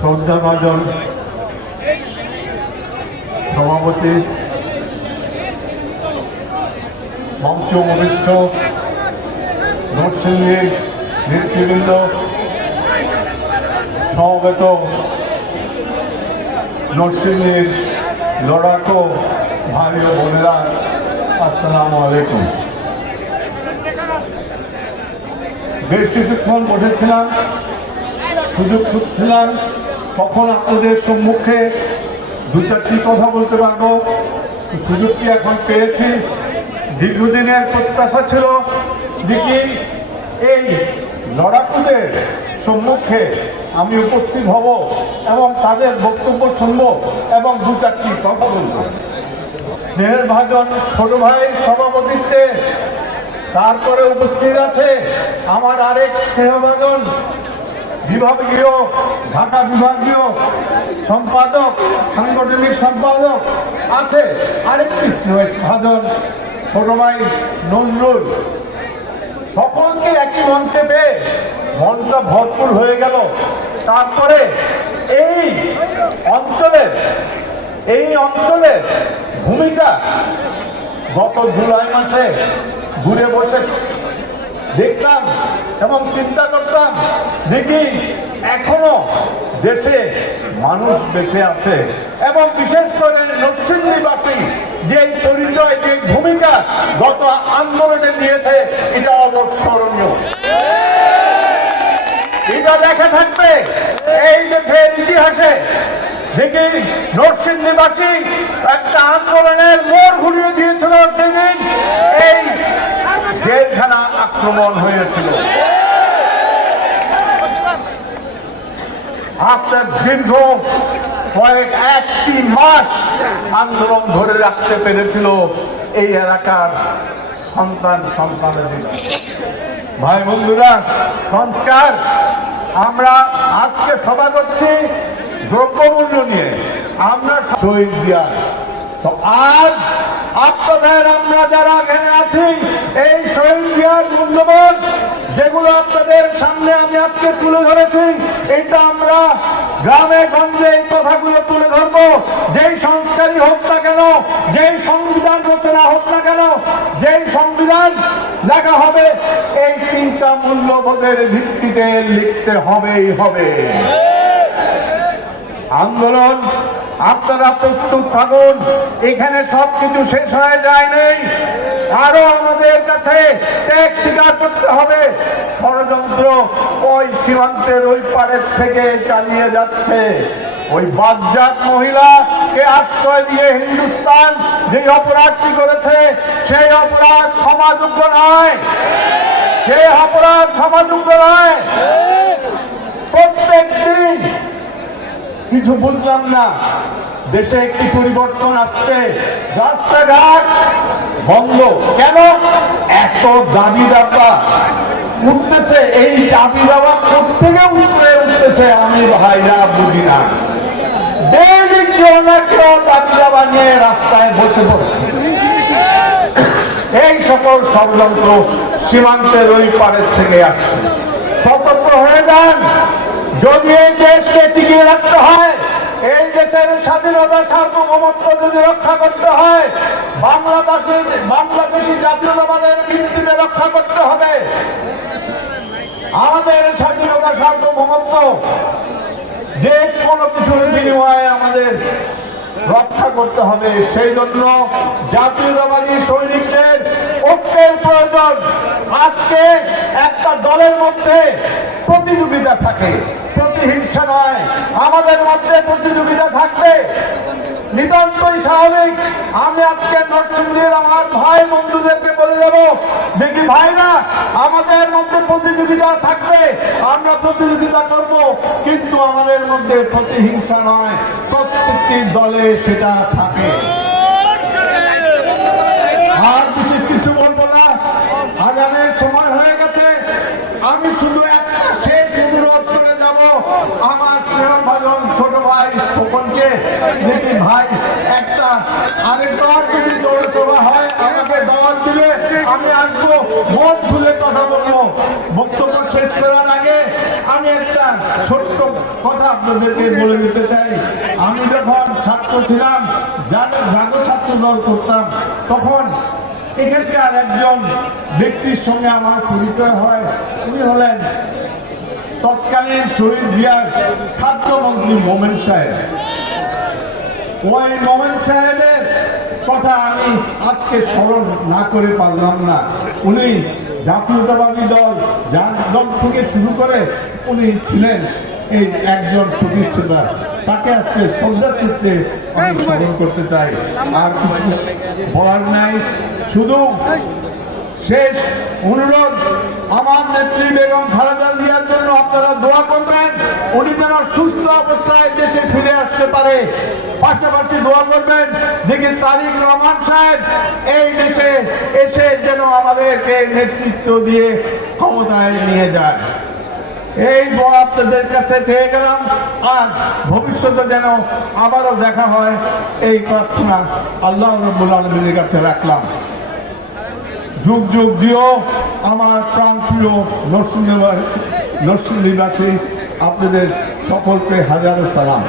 শ্রদ্ধাভাজন সভাপতি মঞ্চ উপবিষ্ট নরসিংহীর নেতৃবৃন্দ, সমবেত নরসিংহীর লড়াকো ভাই ও বোনেরা, আসসালামু আলাইকুম। বেশ কিছুক্ষণ বসেছিলাম, সুযোগ খুঁজছিলাম। কখন আপনাদের সম্মুখে দু চারটি কথা বলতে পারব? সুযোগটি এখন পেয়েছি। দীর্ঘদিনের প্রত্যাশা ছিল কি এই লড়াকুদের সম্মুখে আমি উপস্থিত হব এবং তাদের বক্তব্য শুনব এবং দু চারটি কথা বলব। স্নেহের ভাজন ছোট ভাইয়ের সভাপতিত্বে, তারপরে উপস্থিত আছে আমার আরেক স্নেহভাজন বিভাগীয় ঢাকা বিভাগীয় সম্পাদক, সাংগঠনিক সম্পাদক আছে। আরেকটি স্নেহভাজন ছোট ভাই নজরুল। সকলকে একই মঞ্চে পেয়ে মনটা ভরপুর হয়ে গেল। তারপরে এই অঞ্চলের এই অঞ্চলের ভূমিকা গত জুলাই মাসে ঘুরে বসে দেখতাম এবং চিন্তা করতাম, দেখি, এখনও দেশে মানুষ বেঁচে আছে। এবং বিশেষ করে নরসিংদীবাসী যে পরিচয়, যে ভূমিকা গত আন্দোলনে দিয়েছে, এটা অবস্মরণীয়। এটা দেখা থাকবে এই দেশের ইতিহাসে। দেখি, নরসিংদীবাসী একটা আন্দোলনের আপনার দীর্ঘ কয়েক একটি মাস আন্দোলন ধরে রাখতে পেরেছিল এই এলাকার সন্তান সন্তানের ভাই বন্ধুরা, সংস্কার, আমরা আজকে সভা করছি দ্রব্যমূল্য নিয়ে। আমরা শহীদ দিয়ার তো আজ আপনাদের, আমরা যারা এখানে আছি এই শহীদ দিয়ার মূল্যবোধ যেগুলো আপনাদের সামনে আমি আজকে তুলে ধরেছি, এটা আমরা গ্রামে গঞ্জে এই কথাগুলো তুলে ধরবো। যেই সংস্কারই হোক না কেন, যেই সংবিধান রচনা হোক না কেন, যেই সংবিধান লেখা হবে, এই তিনটা মূল্যবোধের ভিত্তিতে লিখতে হবেই হবে। আন্দোলন আপনারা প্রস্তুত থাকুন। এখানে সব কিছু শেষ হয়ে যায় নেই আরও আমাদের কাছে ত্যাগ স্বীকার করতে হবে। ষড়যন্ত্র ওই সীমান্তের ওই পারের থেকে চালিয়ে যাচ্ছে। ওই বাদজাত মহিলাকে আশ্রয় দিয়ে হিন্দুস্তান যে অপরাধটি করেছে, সেই অপরাধ ক্ষমাযোগ্য নয়। সেই অপরাধ ক্ষমাযোগ্য নয়। প্রত্যেক কিছু বুঝলাম না। দেশে একটি পরিবর্তন আসছে। রাস্তাঘাট বন্ধ। কেন? এত দাবি দাবা উঠতেছে এই দাবি দাবা থেকে উঠতে উঠতেছে আমি ভাইরা বুঝি না। ডেইলি না ষড়যন্ত্র সীমান্তের ওই পারের থেকে আসছে। সতর্ক হয়ে যান। যদি এই দেশকে টিকিয়ে রাখতে হয়, এই দেশের স্বাধীনতা, সার্বভৌমত্ব যদি রক্ষা করতে হয়, বাংলাদেশের, বাংলাদেশি জাতীয়তাবাদের ভিত্তিতে রক্ষা করতে হবে। আমাদের স্বাধীনতা, সার্বভৌমত্ব যে কোনো কিছুর বিনিময়ে আমাদের রক্ষা করতে হবে। সেই জন্য জাতীয়তাবাদী সৈনিকদের ঐক্যের প্রয়োজন। আজকে একটা দলের মধ্যে প্রতিযোগিতা থাকে। প্রতিহিংসা নয়, আমাদের মধ্যে প্রতিযোগিতা থাকবে। নিতান্তই স্বাভাবিক, আমি আজকে নরসিংদীর আমার ভাই বন্ধুদেরকে বলে যাব দেখি ভাইরা, আমাদের মধ্যে প্রতিযোগিতা থাকবে, আমরা প্রতিযোগিতা করব, কিন্তু আমাদের মধ্যে প্রতিহিংসা নয়, প্রত্যেকটি দলে সেটা থাকে আর বিশেষ কিছু বলব না আগামের সময় হয়ে গেছে আমি শুধু একটা শেষ অনুরোধ করে যাব আমার স্নেহ ভাজন ছোট ভাই, খোকনকে দেখি ভাই, একটা আরেকবার যদি দৌড়সভা হয়, আমাকে দাওয়াত দিলে আমি আসব মন খুলে কথা বলব। বক্তব্য শেষ করার আগে আমি একটা ছোট্ট কথা আপনাদেরকে বলে দিতে চাই। আমি যখন ছাত্র ছিলাম, যাদের জাগো ছাত্র দল করতাম, তখন এখানকার একজন ব্যক্তির সঙ্গে আমার পরিচয় হয়। উনি হলেন তৎকালীন শহীদ জিয়ার খাদ্যমন্ত্রী মোমেন সাহেব। ওই মোমেন সাহেবের কথা আমি আজকে স্মরণ না করে পারলাম না। উনি জাতীয়তাবাদী দল যার দল থেকে শুরু করে উনি ছিলেন এই একজন প্রতিষ্ঠাতা। তাকে আজকে শ্রদ্ধা চিত্তে আমি স্মরণ করতে চাই। আর কিছু বলার নাই। শুধু শেষ অনুরোধ আমার নেত্রী বেগম খালেদা জিয়ার জন্য আপনারা দোয়া করবেন। উনি যেন সুস্থ অবস্থায় দেশে ফিরে আসতে পারে। পাশাপাশি দোয়া করবেন দেখি তারিক রহমান সাহেব, এই দেশে এসে যেন আমাদেরকে নেতৃত্ব দিয়ে ক্ষমতায় নিয়ে যায়। এই বড় আপনাদের কাছে চেয়ে গেলাম। আর ভবিষ্যতে যেন আবারও দেখা হয়, এই প্রার্থনা আল্লাহ রব্বুল আলমীর কাছে রাখলাম। যুগ যুগ দিও আমার প্রাণ প্রিয় নরসিংহ নরসিংহবাসী আপনাদের সকলকে হাজারো সালাম।